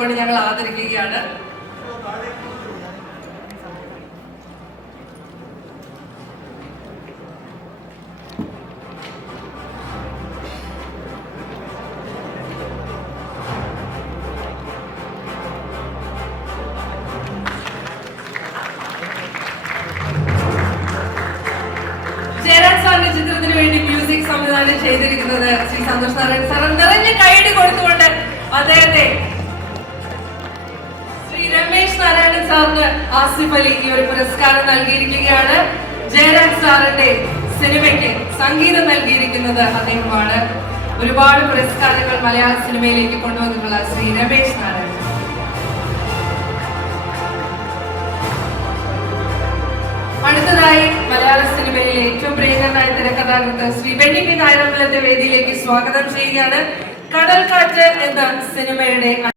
നൽകിക്കൊണ്ട് ഞങ്ങൾ ആദരിക്കുകയാണ്. ചിത്രത്തിന് വേണ്ടി മ്യൂസിക് സംവിധാനം ചെയ്തിരിക്കുന്നത് ശ്രീ സന്തോഷ് നാരായൺ സാർ നിറഞ്ഞ കൈയടി കൊടുത്തുകൊണ്ട് സാറിന് ആസിഫ് അലി ഈ ഒരു പുരസ്കാരം നൽകിയിരിക്കുകയാണ്. ജയരാജ് സാറിന്റെ സിനിമയ്ക്ക് സംഗീതം നൽകിയിരിക്കുന്നത് അദ്ദേഹമാണ്. ഒരുപാട് പുരസ്കാരങ്ങൾ മലയാള സിനിമയിലേക്ക് കൊണ്ടുവന്നിട്ടുള്ള ശ്രീ രമേശ് നാരായണൻ. അടുത്തതായി മലയാള സിനിമയിലെ ഏറ്റവും പ്രിയങ്കരനായ തിരക്കഥാകൃത്ത് ശ്രീ ബെന്നി നായരമ്പലത്തെ വേദിയിലേക്ക് സ്വാഗതം ചെയ്യുകയാണ്. കടൽ കാറ്റ് എന്ന സിനിമയുടെ